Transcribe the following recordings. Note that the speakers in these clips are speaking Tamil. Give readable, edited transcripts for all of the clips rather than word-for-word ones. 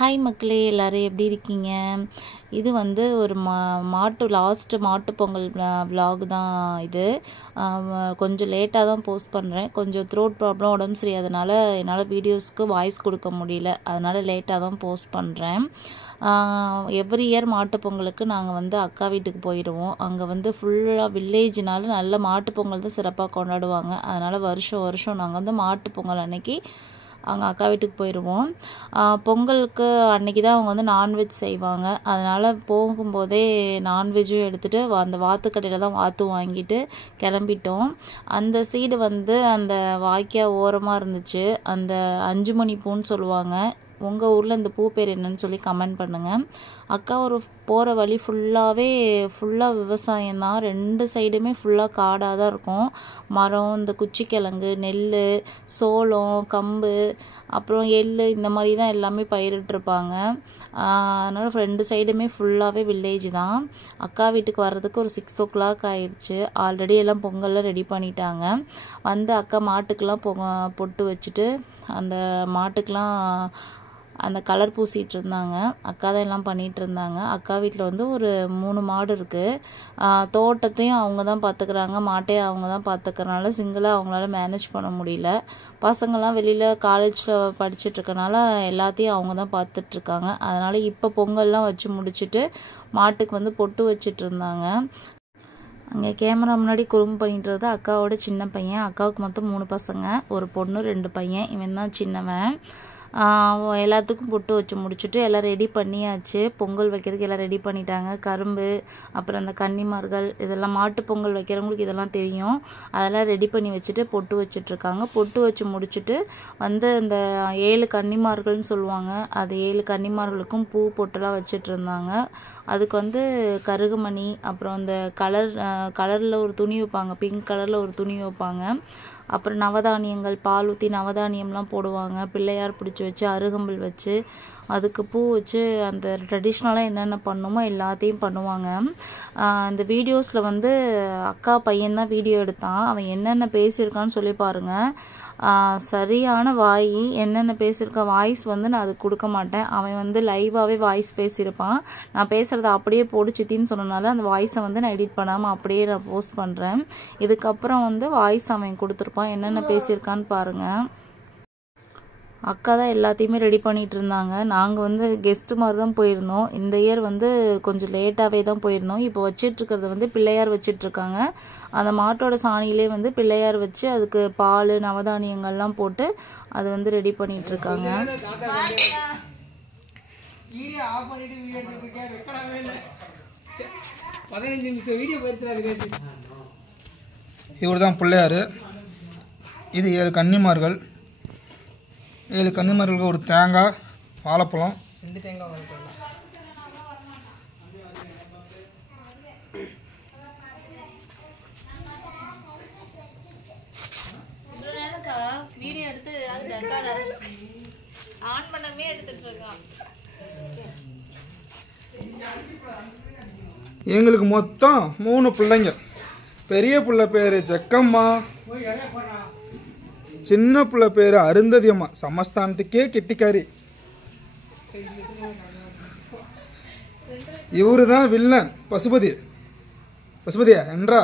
ஹாய் மக்களே, எல்லோரும் எப்படி இருக்கீங்க? இது வந்து ஒரு லாஸ்ட்டு மாட்டு பொங்கல் விலாக் தான் இது. கொஞ்சம் லேட்டாக தான் போஸ்ட் பண்ணுறேன். கொஞ்சம் த்ரோட் ப்ராப்ளம், உடம்பு சரியாதனால என்னால் வீடியோஸ்க்கு வாய்ஸ் கொடுக்க முடியல. அதனால் லேட்டாக தான் போஸ்ட் பண்ணுறேன். எவ்ரி இயர் மாட்டு பொங்கலுக்கு நாங்கள் வந்து அக்கா வீட்டுக்கு போயிடுவோம். அங்கே வந்து ஃபுல்லாக வில்லேஜ்னால நல்ல மாட்டு பொங்கல் தான் சிறப்பாக கொண்டாடுவாங்க. அதனால் வருஷம் நாங்கள் வந்து மாட்டு பொங்கல் அன்னைக்கு அங்கே அக்கா வீட்டுக்கு போயிடுவோம். பொங்கலுக்கு அன்றைக்கி தான் அவங்க வந்து நான்வெஜ் செய்வாங்க. அதனால் போகும்போதே நான்வெஜ்ஜும் எடுத்துகிட்டு அந்த வாத்துக்கடையில் தான் வாத்து வாங்கிட்டு கிளம்பிட்டோம். அந்த சைடு வந்து அந்த வாய்க்கால் ஓரமாக இருந்துச்சு. அந்த 5 மணி பூன்னு சொல்லுவாங்க. உங்கள் ஊரில் இந்த பூ பேர் என்னன்னு சொல்லி கமெண்ட் பண்ணுங்கள். அக்கா ஒரு போகிற வழி ஃபுல்லாக விவசாயம் தான். 2 சைடுமே ஃபுல்லாக காடாக தான் இருக்கும். மரம், இந்த குச்சிக்கிழங்கு, நெல், சோளம், கம்பு, அப்புறம் எள், இந்த மாதிரி தான் எல்லாமே பயிரிட்டிருப்பாங்க. அதனால் 2 சைடுமே ஃபுல்லாகவே வில்லேஜ் தான். அக்கா வீட்டுக்கு வர்றதுக்கு ஒரு 6 o'clock ஆயிடுச்சு. ஆல்ரெடி எல்லாம் பொங்கல்லாம் ரெடி பண்ணிட்டாங்க. வந்து அக்கா மாட்டுக்கெலாம் பொட்டு வச்சுட்டு அந்த மாட்டுக்கெலாம் அந்த கலர் பூசிகிட்டு இருந்தாங்க. அக்கா தான் எல்லாம் பண்ணிகிட்டு இருந்தாங்க. அக்கா வீட்டில் வந்து ஒரு 3 மாடு இருக்குது. தோட்டத்தையும் அவங்க தான் பார்த்துக்கிறாங்க, மாட்டையும் அவங்க தான் பார்த்துக்கிறனால சிங்கிளாக அவங்களால மேனேஜ் பண்ண முடியல. பசங்கள்லாம் வெளியில் காலேஜில் படிச்சுட்ருக்கனால எல்லாத்தையும் அவங்க தான் பார்த்துட்ருக்காங்க. அதனால் இப்போ பொங்கல்லாம் வச்சு முடிச்சுட்டு மாட்டுக்கு வந்து பொட்டு வச்சுட்டு இருந்தாங்க. அங்கே கேமரா முன்னாடி குறும்பு பண்ணிட்டுறது அக்காவோட சின்ன பையன். அக்காவுக்கு மொத்தம் 3 பசங்க, ஒரு பொண்ணு, 2 பையன். இவன் தான் சின்னவன். எல்லாத்துக்கும் பொட்டு வச்சு முடிச்சுட்டு எல்லாம் ரெடி பண்ணியாச்சு. பொங்கல் வைக்கிறதுக்கு எல்லாம் ரெடி பண்ணிட்டாங்க. கரும்பு, அப்புறம் அந்த கன்னிமார்கள், இதெல்லாம் மாட்டு பொங்கல் வைக்கிறவங்களுக்கு இதெல்லாம் தெரியும். அதெல்லாம் ரெடி பண்ணி வச்சுட்டு பொட்டு வச்சுட்ருக்காங்க. பொட்டு வச்சு முடிச்சுட்டு வந்து அந்த 7 கன்னிமார்கள்னு சொல்லுவாங்க. அது 7 கன்னிமார்களுக்கும் பூ பொட்டெல்லாம் வச்சுட்டு இருந்தாங்க. அதுக்கு வந்து கருகுமணி, அப்புறம் அந்த கலரில் ஒரு துணி வைப்பாங்க, பிங்க் கலரில் ஒரு துணி வைப்பாங்க. அப்புறம் நவதானியங்கள், பால் ஊற்றி நவதானியம்லாம் போடுவாங்க. பிள்ளையார் பிடிச்சி வச்சு அருகம்புல் வச்சு அதுக்கு பூ வச்சு அந்த ட்ரெடிஷ்னலாக என்னென்ன பண்ணுமோ எல்லாத்தையும் பண்ணுவாங்க. இந்த வீடியோஸில் வந்து அக்கா பையன்தான் வீடியோ எடுத்தான். அவன் என்னென்ன பேசியிருக்கான்னு சொல்லி பாருங்கள். சரியான வாய், என்னென்ன பேசியிருக்க வாய்ஸ் வந்து நான் அதுக்கு கொடுக்க மாட்டேன். அவன் வந்து லைவாகவே வாய்ஸ் பேசியிருப்பான். நான் பேசுகிறத அப்படியே போடு சித்தின்னு சொன்னனால அந்த வாய்ஸை வந்து நான் எடிட் பண்ணாமல் அப்படியே நான் போஸ்ட் பண்ணுறேன். இதுக்கப்புறம் வந்து வாய்ஸ் அவன் கொடுத்துருப்பான். என்னென்ன பேசியிருக்கான்னு பாருங்கள். அக்கா தான் எல்லாத்தையுமே ரெடி பண்ணிகிட்டு இருந்தாங்க. நாங்கள் வந்து கெஸ்ட்டு மாதிரி தான் போயிருந்தோம். இந்த இயர் வந்து கொஞ்சம் லேட்டாகவே தான் போயிருந்தோம். இப்போ வச்சிட்ருக்கிறது வந்து பிள்ளையார் வச்சிட்ருக்காங்க. அந்த மாட்டோட சாணியிலே வந்து பிள்ளையார் வச்சு அதுக்கு பால், நவதானியங்கள்லாம் போட்டு அது வந்து ரெடி பண்ணிகிட்ருக்காங்க. இவர் தான் பிள்ளையார். இது 7 கன்னிமார்கள். 7 கன்னிமார்களுக்கு ஒரு தேங்காய், வாழைப்பழம், 2 தேங்காய், வாழைப்பழம். எங்களுக்கு மொத்தம் 3 பிள்ளைங்க. பெரிய பிள்ளை பேர் ஜக்கம்மா, சின்ன பிள்ளை பேர் அருந்ததி அம்மா, சமஸ்தானத்துக்கே கெட்டிக்காரி. இவரு தான் வில்லன், பசுபதியா என்றா.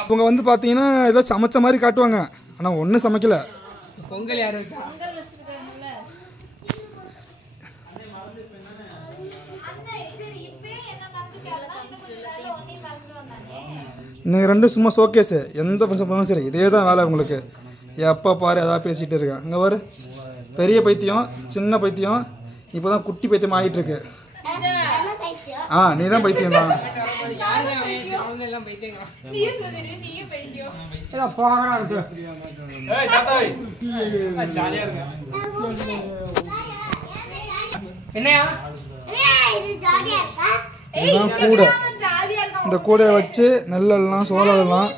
அவங்க வந்து பார்த்தீங்கன்னா ஏதோ சமைச்ச மாதிரி காட்டுவாங்க, ஆனால் ஒன்றும் சமைக்கல. பொங்கல் யாரும் வச்சா நீங்கள் 2 சும்மா ஷோகேஸு. எந்த ஃபங்க்ஷன் பண்ணாலும் சரி இதே தான் வேலை உங்களுக்கு. எப்போ பாரு எதாவது பேசிகிட்டு இருக்கேன். இங்கே பாரு, பெரிய பைத்தியம், சின்ன பைத்தியம், இப்போ தான் குட்டி பைத்தியம் ஆகிட்டுருக்கு. நீ தான் பைத்தியம் தான். இதுதான் கூடை. இந்த கூடையை வச்சு நெல்லெல்லாம், சோளம்லாம்,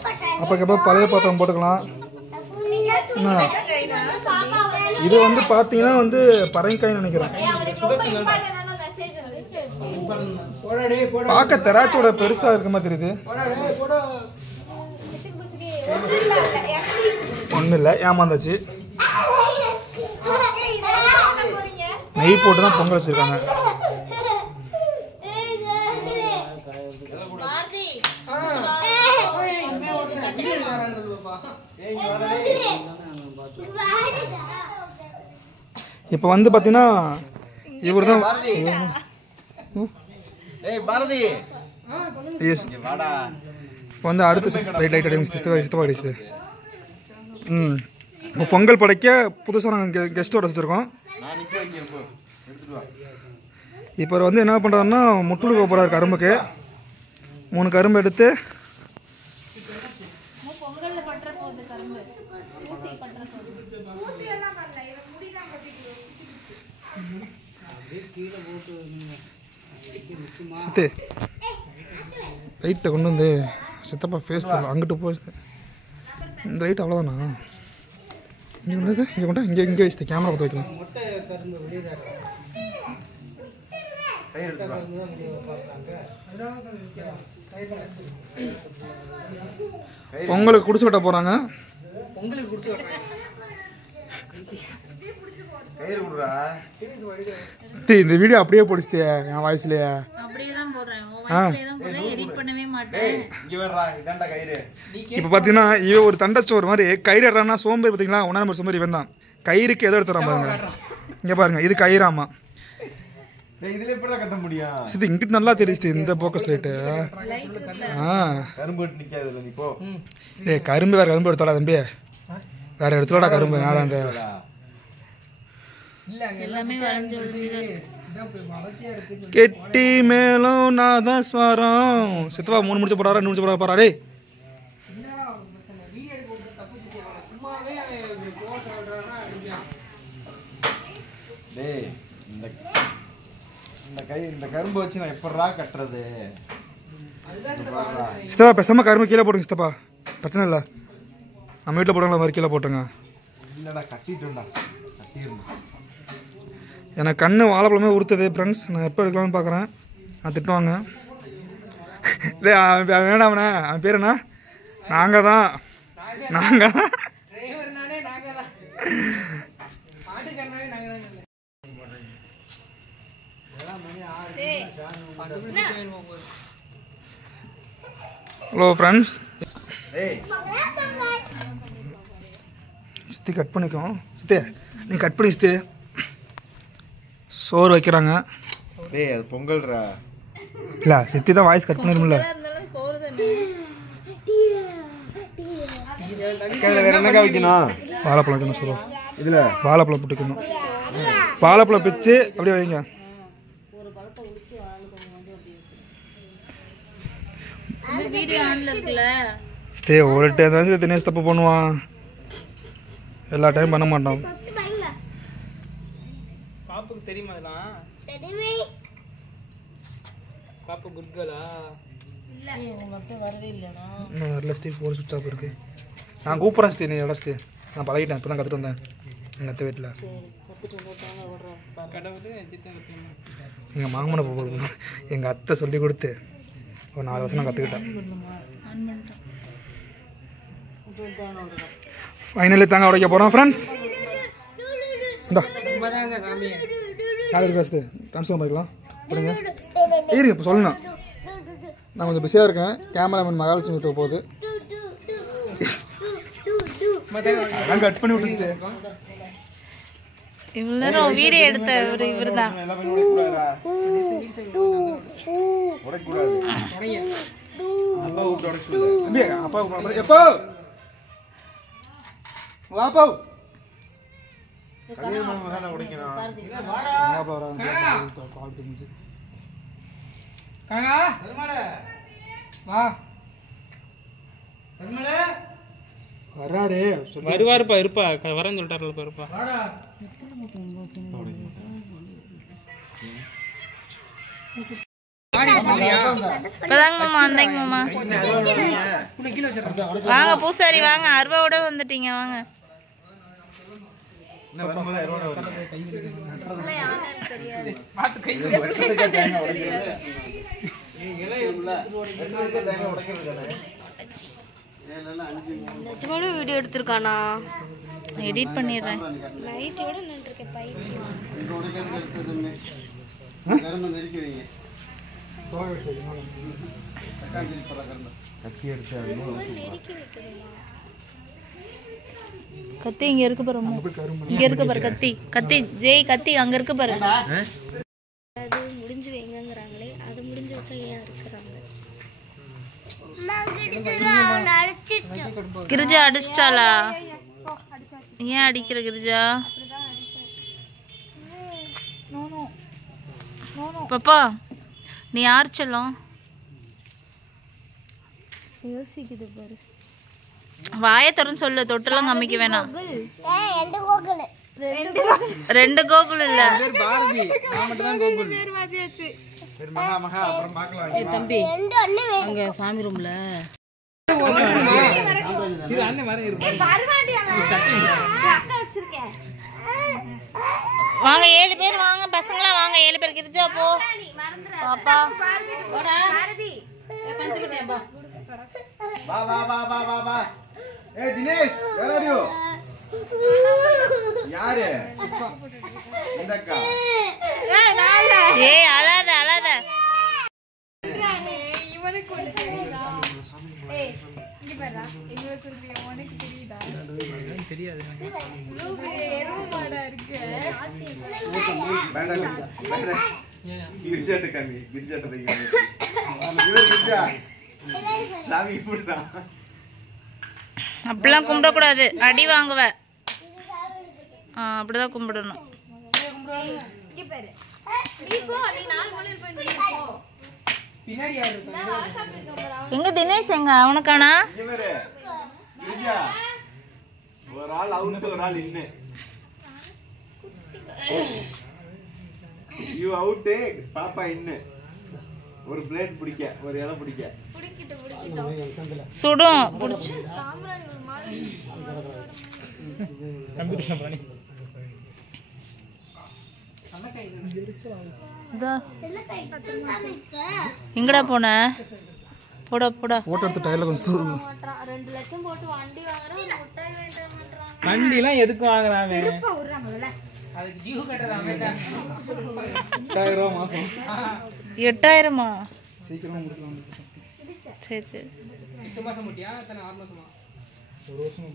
அப்போ பழைய பாத்திரம் போட்டுக்கலாம். இது வந்து பார்த்தீங்கன்னா வந்து பரங்காய்னு நினைக்கிறேன். பார்க்க திராட்சையோட பெருசாக இருக்க மாதிரி தெரியுது. ஒன்றும் இல்லை, ஏமாந்தாச்சு. நெய் போட்டு தான் பொங்கல் வச்சுருக்காங்க. இப்போ வந்து பார்த்தீங்கன்னா இவர் தான் இப்போ வந்து அடுத்து சித்தப்பா கிடைச்சது. இப்போ பொங்கல் படைக்க புதுசாக நாங்கள் கெஸ்ட்டோட வச்சுருக்கோம். இப்போ வந்து என்ன பண்ணுறாருன்னா முட்டுழு போகிறார் கரும்புக்கு. 3 கரும்பு எடுத்து சித்து ரைட்டை கொண்டு வந்து சித்தப்பா ஃபேஸ் தரல அங்கிட்டு போச்சு. இந்த ரைட் அவ்வளோதானா? இங்கே கொண்டு இங்கே கொண்டா இங்கே வச்சு கேமரா பார்த்து வைக்கலாம். பொங்கலுக்கு குடிச்சு கட்ட போகிறாங்க. இந்த வீடியோ அப்படியே போடுச்சு என் வாய்ஸ்லயே. இப்போ பார்த்தீங்கன்னா இவன் ஒரு தண்டச்சோறு மாதிரி கயிறு எடுறான்னா சோம்பேறி பார்த்தீங்களா? 1 நம்பர் சோம்பேறி இவன் தான். கயிறுக்கு எதோ எடுத்துறான் பாருங்க. இங்கே பாருங்க இது கயிறாமா. இது இங்கிட்டு நல்லா தெரியுது இந்த போக்கஸ் லைட்டு. கரும்பு வேற கரும்பு எடுத்தோடா தம்பி, வேற எடுத்துடா கரும்பு. யாரும் அந்த கெட்டி மேலும் நாதான் ஸ்வரம். சித்தப்பா 3 முடிச்சு போறாரா 2 முடிச்சு போறாரா பாரா. டேய் இந்த கரும்பு வச்சு நான் எப்படா கட்டுறது? சித்தப்பா பேசாம கரும்பு கீழே போடுங்க சித்தப்பா, பிரச்சனை இல்லை. நம்ம வீட்டில் போடுங்களா மாதிரி கீழே போட்டுங்க. இல்லைடா கட்டிட்டோம்டா, கட்டிடணும். எனக்கு கண்ணு வாழைப்பழமே உறுத்துது ஃப்ரெண்ட்ஸ். நான் எப்போ எடுக்கலாம்னு பார்க்குறேன். நான் திட்டுவாங்க. இல்லை வேண்டாம்ண்ணே, அவன் பேர் என்ன? நாங்கள் தான் ஹலோ ஃப்ரெண்ட்ஸ். சித்தி கட் பண்ணிக்கோம். சித்தே நீ கட் பண்ணி சித்தி. சோறு வைக்கிறாங்க. டேய் அது பொங்கல்ரா. இல்லை சித்தி தான் வாய்ஸ் கட் பண்ணிருமில்ல. வேற என்னக்கா வைக்கணும்? வாழைப்பழம் வைக்கணும். சொல்லுவோம் இதில் வாழைப்பழம் போட்டுக்கணும். வாழைப்பழம் பிச்சு அப்படியே வைங்க. ஒரு டைம் தான் தினேஷ் தப்பு பண்ணுவான், எல்லா டைம் பண்ண மாட்டோம். பாப்புக்கு தெரியுமா இதெல்லாம்? பாப்பு குட் கேர்லா? இல்ல உங்க அப்பா வரவே இல்லனா? நான் வரல ஸ்டீ. ஃபோன் சுவிட்ச் ஆஃப் இருக்கு. நான் கூப்பிட்றேன் ஸ்டீ. நீ எவ்வளோ ஸ்டீ? நான் பழகிட்டேன், இப்போ தான் கற்றுட்டு வந்தேன் எங்கள் அத்தை வீட்டில். எங்கள் மாமனை போகிறது எங்கள் அத்தை சொல்லி கொடுத்து ஒரு 4 வருஷம் நான் கற்றுக்கிட்டேன். ஃபைனலி தாங்க உடைக்க போகிறோம் ஃப்ரெண்ட்ஸ். இந்தா யாருக்கு பேசுது ட்ரான்ஸ்ஃபார்ம் பண்ணிக்கலாம் அப்படிங்க. இருங்க இப்போ சொல்லணும். நான் கொஞ்சம் பிஸியாக இருக்கேன். கேமராமேன் மகாலட்சுமி விட்டு போகுது. நான் கட் பண்ணி விட்டுச்சு. இவ்வளோ நேரம் வீடியோ எடுத்த இவர் தான். அப்பா எப்போ வாப்பா வராரு. வருவாருப்பா, இருப்பா வரேன்னு சொல்லிட்டாருப்பா, இருப்பா. இப்பதாங்க மாமா வந்தீங்க மாமா. வாங்க பூசாரி வாங்க, அருவாவோட வந்துட்டீங்க வாங்க. வீடியோ எடுத்திருக்கானா? எடிட் பண்ணிடுறேன். நைட்டோட நின்றுருக்கேன். கத்தி இங்க இருக்கு பாரு, இங்க இருக்கு பாரு கத்தி. கத்தி ஜெய், கத்தி அங்க இருக்கு பாரு. அது முடிஞ்சு வைங்கங்கறாங்களே, அது முடிஞ்சு வச்சா ஏன் இருக்குறாங்க? கிரிஜா அடிச்சிட்டாளா? ஏன் அடிக்கிற கிரிஜா? பாப்பா நீ யார் செல்லம்? யோசிக்குது பாரு. வாயை திறந்து சொல்லு, தொட்டெல்லாம் காமிக்க வேணாம். ரெண்டு 2 கோகுல் இல்ல. பாரதி நான் மட்டும் தான் கோகுல். பேர் மாத்தியாச்சு. மகா மகா அப்புறம் பார்க்கலாம். தம்பி அங்க சாமி ரூம்ல இது அண்ணன் வரேன் இருக்கு. அக்கா வச்சிருக்கேன். வாங்க 7 பேர் வாங்க பசங்களா வாங்க 7 பேர். கிரிஜா போ பாப்பா பாரதி வா வா வா வா வா வா. ஏய் தினேஷ், where are you? யாரு? இந்தக்கா. ஏய் அழாத அழாத. இவனுக்கு ஒண்ணு தெரியுதா? ஏய் இங்க பாருடா, இங்க சொல்றியா? உனக்கு தெரியுதா? தெரியாது. எருவு மாடா இருக்கு. வேண்டாம் வேண்டாம். கிரிஜாட்ட காமி, கிரிஜாட்ட போய் காமி. இவர் கிரிஜா. சாமி இப்படிதான். அப்படிலாம் கும்பிடக்கூடாது, அடி வாங்குவ. அப்படிதான் கும்பிடணும். இங்க பாரு. நீ போ, நீ 4 மூலையில போய் நின்னு போ. பின்னாடி யார் இருக்கா? நான் வாட்ஸ்அப் இருக்கேன். எங்க தினேஷ் எங்க? அவனுக்கானா? இவரு கிரிஜா. ஒரு ஆள் அவுட், ஒரு ஆள் இன்னு. யூ அவுட், பாப்பா இன்னு. ஒரு பிளேட் பிடிக்க, ஒரு இலை பிடிக்க. புடிக்கிட்டு சுடும் புடிச்சு. சாம்ராணி ஒரு மாதிரி கம்ப்யூட்டர் சாம்பிராணி. இதோ என்ன கை பத்திரமா இருக்கு? எங்கடா போன? போடா போடா. போட்டோ எடுத்து டயர்ல கொஞ்சம் சுடு. 2 லட்சம் போட்டு வண்டி வாங்குறேன், ஒரு முட்டாய் வாங்கிட்டு வர மாட்டறாங்க. வண்டிலாம் எதுக்கு வாங்குறாங்க? செருப்பா விடுறாங்கல்ல. அதுக்கு டியூ கட்டறது அவன் தான். 8000 ரூபாய் மாசம். 8000மா? சீக்கிரமா முடிக்கலாம். சரி சரி. 8 மாசம் முட்டியா? எத்தனை 6 மாசமா? ஒரு வருஷமா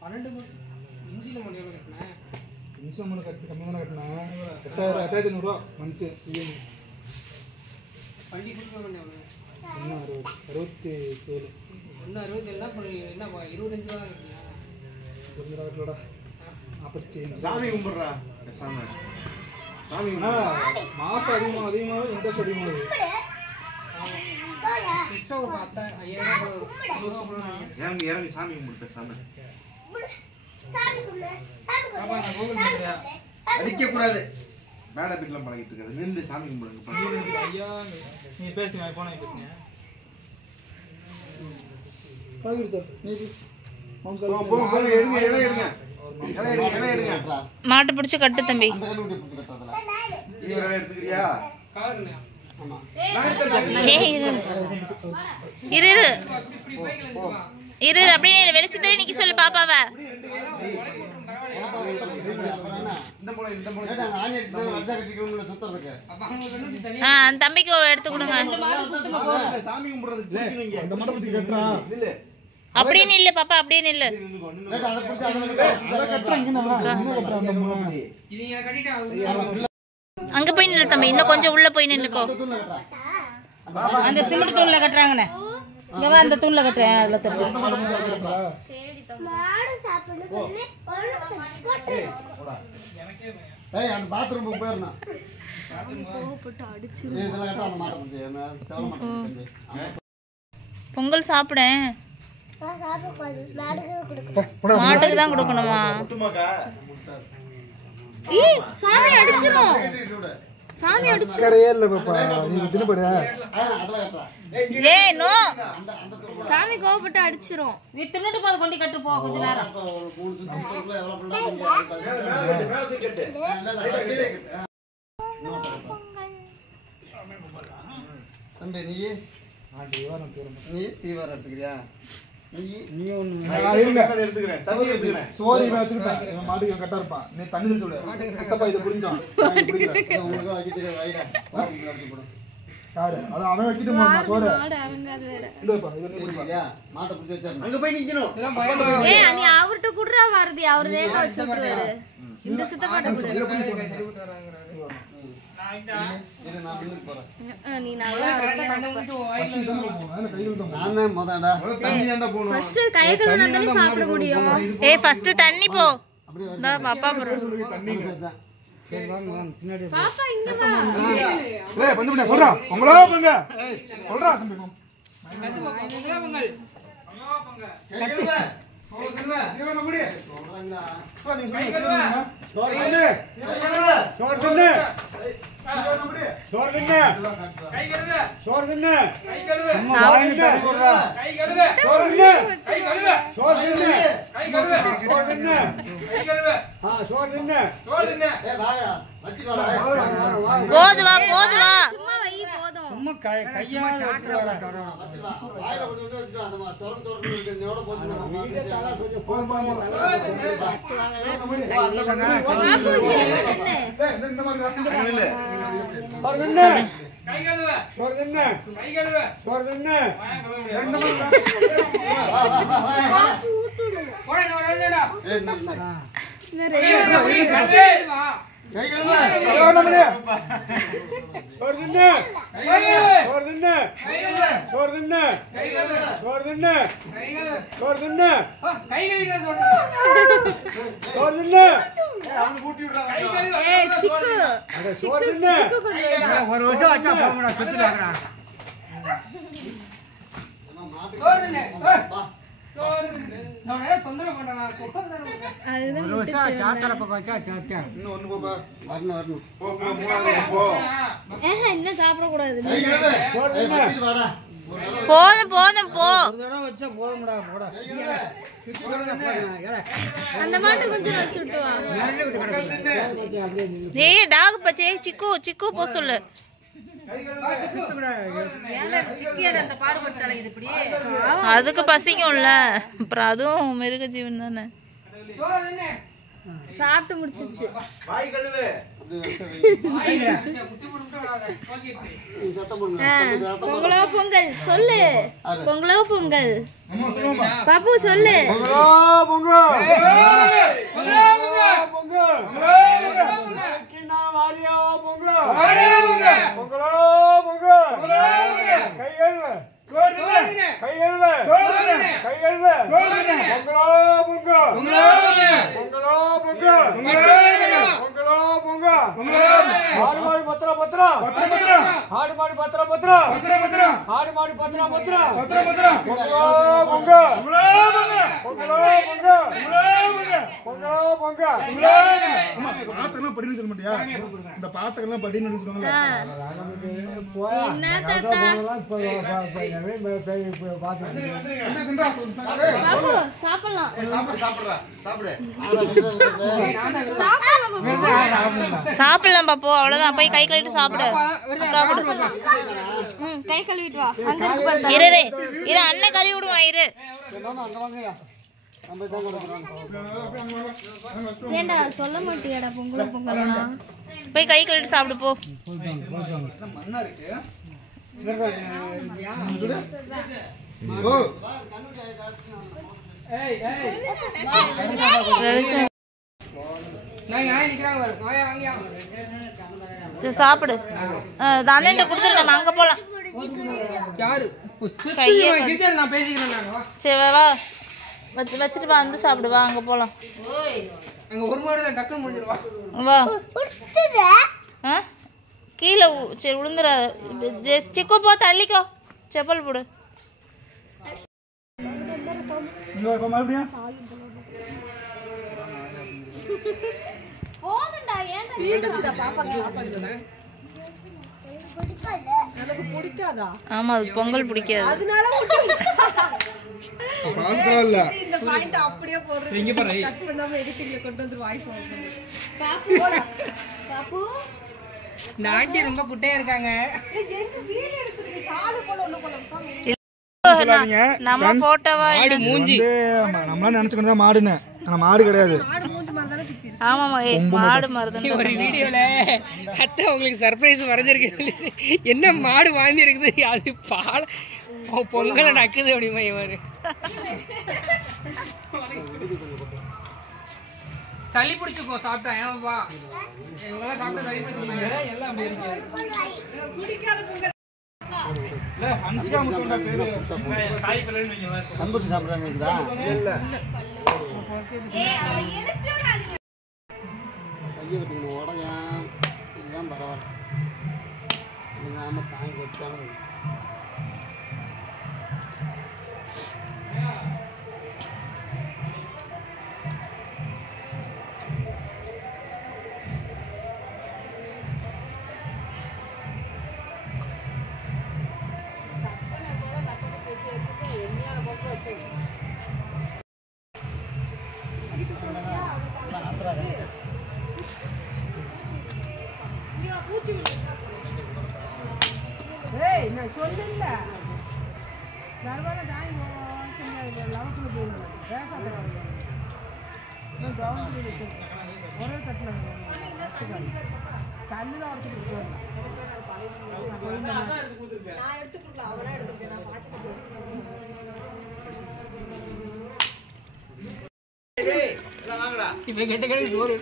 12 மாசம். இன்ஜில முடி எவ்வளவு கட்டன? நிமிஷம் மூணு கட்டி கம்மி தானே கட்டினேன். 8500 ரூபா மந்த்து. வண்டி ஃபுல் பேமெண்ட் எவ்வளவு? இன்னும் 67. ஒண்ணு 67 தான் என்ன 25 ரூபா கட்டினா? கொஞ்சம் ரூபாடா. 45. சாமி கும்பிடுறா. சாமி. சாமி மாசம் அதிகமாக இன்ட்ரெஸ்ட் அதிகமாகுது. எக்ஸ்ட்ரா ஒரு 5000 வரும். இறங்கி இறங்கி சாமி கும்பிட்டு சாமி. பாப்பா நான் கூகுள் பண்றியா? அடிக்க கூடாது. மேட பிட்ல பழகிட்டு இருக்காது. நின்று சாமி கும்பிடுங்க. ஐயா நீ பேசுங்க, போனா பேசுங்க. பகிர்ந்து நீ போ போ போ எடுங்க இலை எடுங்க. இலை எடுங்க. மாட்டு பிடிச்சு கட்டு தம்பி. நீ இலை எடுத்துக்கிறியா? கார்ல. ஏய் இரு இரு இரு இரு அப்படியே வெளிச்சத்துல நிக்க சொல்லு பாப்பாவை. இந்த மூளை அப்ப அவங்க கண்ணு தனியா அந்த தம்பிக்கு எடுத்து கொடுங்க. சாமி கும்பிடுறதுக்கு பிடிக்குவீங்க. அந்த மண்டபம் பிடிச்சி கட்டுறான். இல்ல அப்படியே நில்லு பாப்பா, அப்படியே நில்லு. இது நான் கட்டிட்டா அங்க போய் நில்லு தம்பி, இன்னும் கொஞ்சம் உள்ள போய் நின்னுக்கோ. அந்த சிமெண்ட் தூண்ல கட்டுறாங்கண்ணே, இங்க வா அந்த தூண்ல கட்டுறேன், அதுல தட்டு. சரி தம்பி. மாடு சாப்பிடுறது ஏய் அந்த பாத்ரூமுக்கு போயிரணும். கோவப்பட்டு அடிச்சு இதெல்லாம் கேட்டா அந்த மாட்ட முடியாது. நான் சொல்ல மாட்டேன். பொங்கல் சாப்பிடேன். சாப்பிடக்கூடாது, மாடுக்கு கொடுக்கணும். மாட்டுக்கு தான் கொடுக்கணுமா? சுத்தமாக்கா. ஏய் சாமி அடிச்சிரும். சாமி அடிச்சு கரையே இல்ல பாப்பா, நீ தின்னு பாரு. அதெல்லாம் கேட்டா. ஏய் நோ, சாமி கோவப்பட்டு அடிச்சிரும். நீ தின்னுட்டு போது கொண்டு கட்டு போ கொஞ்ச நேரம். அப்ப ஒரு 3 சென்டிமீட்டர்ல எவ்வளவு புல்லா மேல தூக்கிட்டு. தம்பி நீ ஆண்டி வாரம் தூரம். நீ தீவிரம் எடுத்துக்கிறியா? நான் இருங்க. எடுத்துக்கிறேன் தண்ணி எடுத்துக்கிறேன் சோறு இவன் வச்சிருப்பேன். இவன் மாட்டுக்கு இவன் கரெக்டா இருப்பான். நீ தண்ணி தெளிச்சு விடு. சித்தப்பா இதை புரிஞ்சுட்டான். நான் இதை புரிஞ்சுக்கிறேன். உங்களுக்கு வைக்கிட்டு வைடா யாரு? அதான் அவன் வைக்கிட்டு போறான் சோறு. மாடு அவங்காது வேற. இந்தப்பா, இதை நீ புரியுமா? ஐயா மாட்டை பிடிச்சி வச்சாரு அங்க போய் நிக்கணும் ஏய் நீ அவர்ட்ட குடுறா வாரதி அவர் ரேகா வச்சு விட்டுருவாரு. இந்த சித்தப்பாட்ட குடு. இரு நான் பின்னுக்கு போறேன் நீ நல்லா நான் தான் முதடா தண்ணி தாண்டா போகணும் ஃபர்ஸ்ட் கை கழுவினா தானே சாப்பிட முடியும். ஏய் ஃபர்ஸ்ட் தண்ணி போ. அப்படியே இந்தா அப்பா போறோம். பாப்பா இங்க வா. ஏய் பஞ்சு பண்ண சொல்றா. உங்களா போங்க. சொல்றா தம்பி. போது வா போது வா. சும்மா வை போதும். சிக்கு சிக்கு கொஞ்சம் ஒரு வருஷம் ஆச்சா போங்கடா சுத்திட்டு வாங்கடா அதுதான் ஒரு வருஷம் சாத்தர பக்கம் வச்சா சாத்தியா இன்னும் ஒண்ணு போப்பா. வரணும் வரணும் போ போ மூணாவது போ இன்னும் சாப்பிட கூடாது. வாடா போதும் போதும் போ. ஒரு தடவை வச்சா போதும்டா போடா அந்த மாட்டை கொஞ்சம் வச்சு விட்டு வா. ஏய் டாக் பச்சே சிக்கு சிக்கு போ சொல்லு. அதுக்கு பசிக்கும்ல. அப்புறம் அதுவும் மிருக ஜீவன் தானே. சாப்பிட்டு முடிச்சிச்சு. வாய் கழுவு பொங்கலோ பொங்கல் சொல்லு. பொங்கலோ பொங்கல் பாபு சொல்லு. பாத்திரம் படின்னு சொல்ல மாட்டியா? இந்த பாத்திரம் படின்னு சொல்லுவாங்க. என்ன தாத்தா பாபு சாப்பிடலாம். சாப்பிடு சாப்பிடுறா சாப்பிடு சாப்பிடலாம் பாப்போ அவ்வளவுதான். போய் கை கழுவிட்டு சாப்பிடு. அக்கா கொடு. கை கழுவிட்டு வா. அங்க இருக்கு பாரு. இரு இரு அண்ணன் கழுவி விடுவான் இரு. அங்க வாங்கயா நம்ம தான் கொடுக்குறோம் ஏண்டா சொல்ல மாட்டியாடா பொங்கல் பொங்கலாம். போய் கை கழுவிட்டு சாப்பிடு போ. மண்ணா இருக்கு. ஓ வெளிச்சம். நான் யாய் நிக்கறாங்க பாரு வாயா வாங்கயா சரி சாப்பிடு. அண்ணன்ட்ட கொடுத்துரு நம்ம அங்க போலாம். யாரு கையை கிரிச்சர் நான் பேசிக்கிறேன் நான் வா. சரி வா வச்சுட்டு வா வந்து சாப்பிடு வா அங்க போலாம். அங்க ஒரு மாடு தான் டக்குனு முடிஞ்சிருவா. வா ஆ கீழே சரி விழுந்துடாத. சிக்கோ போ தள்ளிக்கோ. செப்பல் போடு. மறுபடியும் போதும்டா ஏன்டா ஆமா அது பொங்கல் பிடிக்காது. இங்க பாரு பாப்பு நாட்டி ரொம்ப குட்டையா இருக்காங்க. சொல்லாதீங்க. நம்ம போட்டோவா இது வந்து நம்மளாம் நினைச்சுக்கிட்டு தான் மாடுன்னு, ஆனா மாடு கிடையாது. ஆமாமா மாடு மாதிரி ஒரு வீடியோல அத்தை உங்களுக்கு சர்ப்ரைஸ் வரைஞ்சிருக்கு. என்ன மாடு வாங்கி இருக்குது, அது பால் பொங்கலை நக்குது அப்படிமா இவரு. சளி பிடிச்சுக்கோ சாப்பிட்டா. ஏன்ப்பா இவங்கெல்லாம் சாப்பிட்டா சளி பிடிச்சிருக்காங்க. எல்லாம் அப்படி இருக்கு. இல்ல ஹன்சிகா முத்துண்டா பேரு சாய் பிள்ளைன்னு வைங்க. கம்புட்டு சாப்பிட்றாங்க இருக்குதா? இல்ல கையை விட்டுக்கணும் உடஞ்சான். இதுதான் பரவாயில்ல. நீங்கள் ஆமாம் தாங்கி வச்சாலும் இப்ப கெட்ட கெட்ட சோறு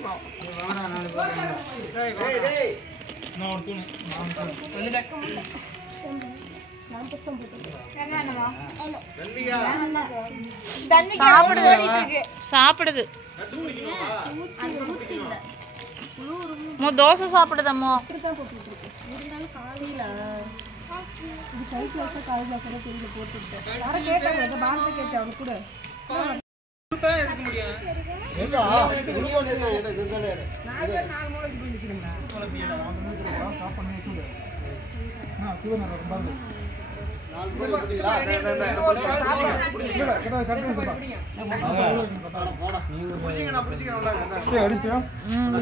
சாப்பிடுது. தோசை சாப்பிடுதம்மோ.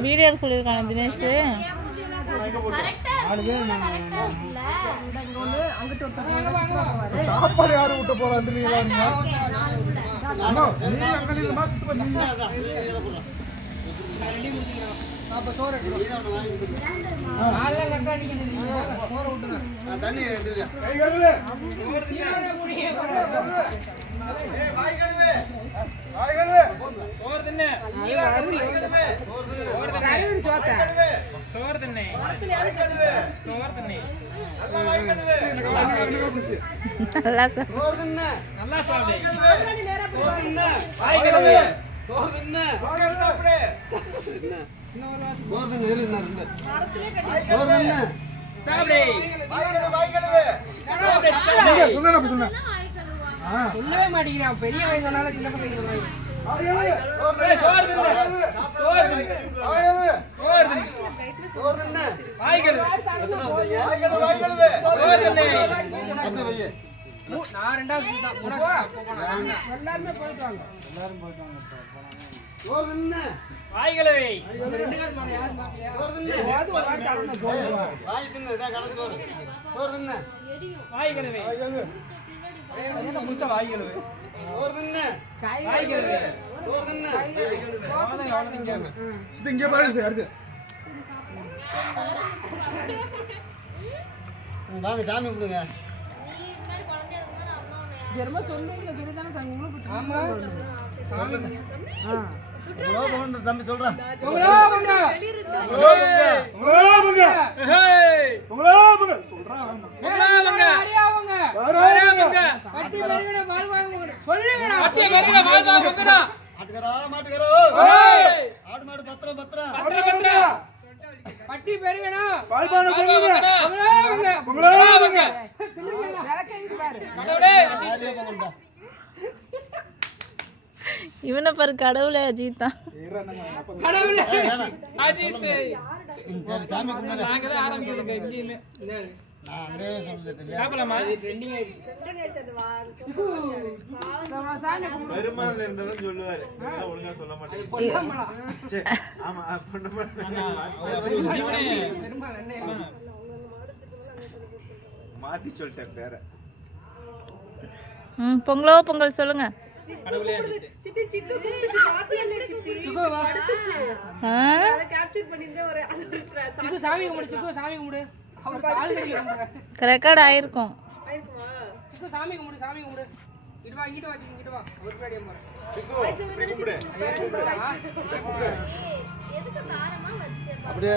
வீடியோ சொல்லியிருக்காங்க தினேஷ். சாப்பாடு யாரும் விட்டு போறாங்க. தண்ணி சொல்லவே மாட்டேங்கிறான். பெரிய வயசானால சின்ன பசங்க சொல்றாங்க. நான் ரெண்டாவது எல்லாருமே போயிட்டு வாங்க. இங்க பாருங்க அடுத்து வாங்க சாமி கும்பிடுங்க. ஜெர்மா சொல்லுங்க சொல்லிதானே சாமி உங்களுக்கு. ஆமா தம்பி சொல்றேன். பட்டி பெருகணும். இவனை பாரு கடவுளே அஜித் தான். கடவுளே அஜித் சாமி கும்பிடுங்க. நாங்க தான் ஆரம்பிக்கிறதுங்க இங்கேயுமே. நான் அங்கேயே சொல்லுது சாப்பிடலாமா? ட்ரெண்டிங் ஆயிடுச்சு. பெருமாள் இருந்ததும் சொல்லுவாரு, ஒழுங்கா சொல்ல மாட்டேன். மாத்தி சொல்லிட்டேன் பேர. பொங்கலோ பொங்கல் சொல்லுங்க. ரெக்கார்ட் ஆயிருக்கும். அப்படியே